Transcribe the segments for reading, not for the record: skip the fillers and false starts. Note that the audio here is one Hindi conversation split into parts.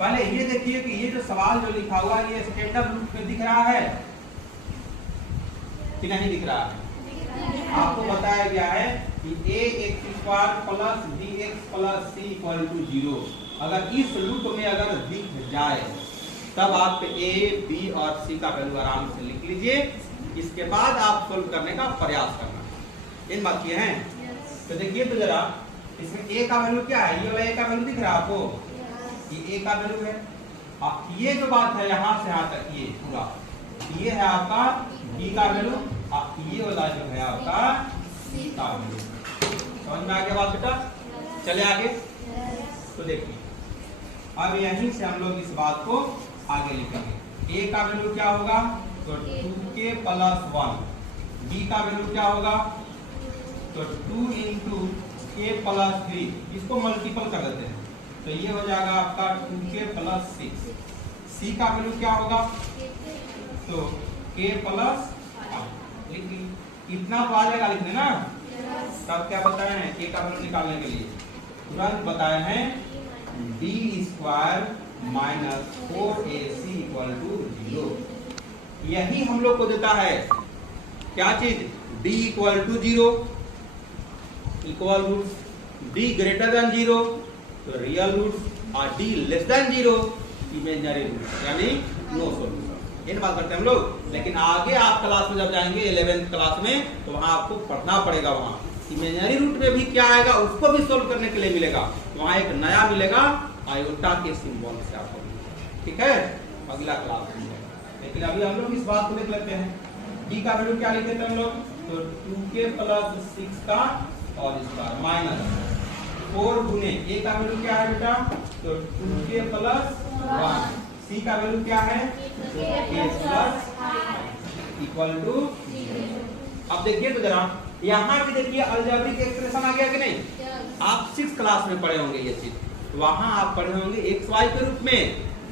पहले ये देखिए कि ये जो सवाल जो लिखा हुआ है ये स्टैंडर्ड रूप में दिख रहा है कि नहीं दिख रहा है? आपको बताया गया है कि ax² plus bx plus c equal to 0 अगर इस रूप में अगर दिख जाए तब आप a, b और c का वैल्यू आराम से लिख लीजिए। इसके बाद आप सोल्व करने का प्रयास करना। इन बात किए हैं? तो देखिए तो जरा इसमें a का वैल्यू क्या है? ये वाला a का वैल्यू दिख रहा है आपको? ये a का वैल्यू है। अब ये जो बात है यहाँ से यहाँ तक ये पूरा ये है आपका b का वैल्यू, ये वाला जो है आपका c का वैल्यू। समझ में आ गया बात बेटा? चले आगे। तो देखिए अब यहीं से हम लोग इस बात को आगे लिखेंगे। a का वैल्यू क्या होगा? तो 2k प्लस 1। b का वैल्यू क्या होगा? तो 2 इंटू k प्लस 3। इसको मल्टीपल कर देते हैं तो ये हो जाएगा आपका 2k प्लस 6। c का वैल्यू क्या होगा? तो k प्लस 5 लिख ली। इतना तो आ जाएगा लिखने ना। तब क्या बताए हैं k का वैल्यू निकालने के लिए? तुरंत बताए हैं b² minus 4ac equal to 0। यही हम लोग को देता है क्या चीज? d equal to 0 equal root d greater than 0 तो रियल रूट और d less than 0 imaginary root यानी नो सॉल्यूशन। इन बात करते हैं हम लोग। लेकिन आगे आप क्लास में जब जाएंगे 11th क्लास में तो वहां आपको पढ़ना पड़ेगा। वहां इमेजिनरी रूट में भी क्या आएगा उसको भी सोल्व करने के लिए मिलेगा। वहां एक नया मिलेगा आयोटा के सिंबल से आपको। ठीक है, अगला क्लास में मिलेगा। लेकिन अभी हम लोग इस बात को देख लेते हैं। d का वैल्यू क्या लिखे थे हम लोग? तो 2k प्लस 6 का और इसका माइनस 4 गुने a का वैल्यू क्या है बेटा? तो 2k प्लस 1। c का वैल्यू क्या है? तो k प्लस इक्वल टू। अब देखिए तो जरा यहाँ भी देखिए अलजेब्रिक एक्सप्रेशन आ गया कि नहीं? आप 6th क्लास में पढ़े होंगे ये चीज। वहां आप पढ़े होंगे एक्स वाई के रूप में,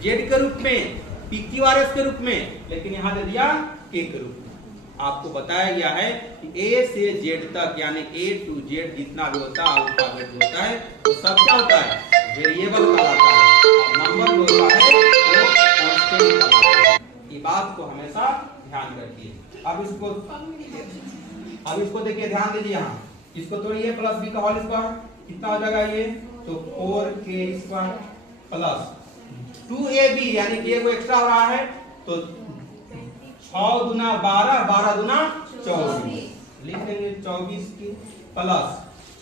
जेड के रूप में, PQRS के रूप में, लेकिन यहाँ दे दिया k के रूप में। आपको बताया गया है कि a से z तक यानी a to z जितना भी होता है अल्फाबेट जो होता है वो सब क्या होता है? वेरिएबल कहलाता है। और नंबर जो होता है वो कांस्टेंट कहलाता है। ये बात को हमेशा ध्यान रखिए। अब इसको देखिए, ध्यान दीजिए। यहाँ इसको तोड़िए, प्लस b का होल स्क्वायर कितना हो जाएगा ये? तो 4k² प्लस 2ab यानी कि वो एक्स्ट्रा हो रहा है तो 6 गुना 12, 12 गुना 24 लिख देंगे 24 की प्लस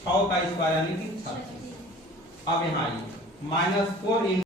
6 का स्क्वायर यानी कि 36। अब यहाँ आइए -4